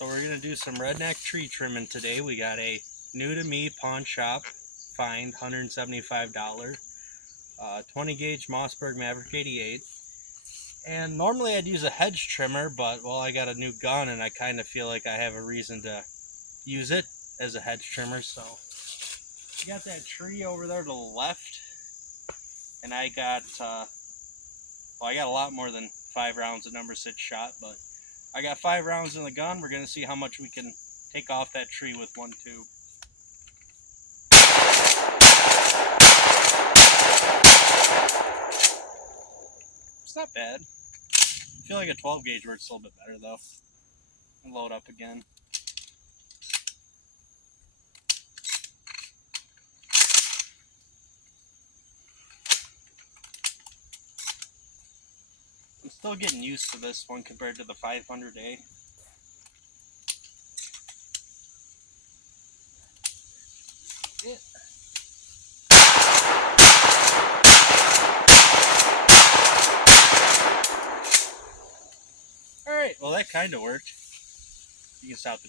So we're going to do some redneck tree trimming today. We got a new to me pawn shop find, $175, 20 gauge Mossberg Maverick 88. And normally I'd use a hedge trimmer, but well, I got a new gun and I kind of feel like I have a reason to use it as a hedge trimmer. So you got that tree over there to the left, and I got I got a lot more than 5 rounds of number 6 shot, but I got 5 rounds in the gun. We're going to see how much we can take off that tree with one tube. It's not bad. I feel like a 12 gauge works a little bit better though. I'll load up again. I'm still getting used to this one compared to the 500A. Alright, well that kind of worked. You can stop the video.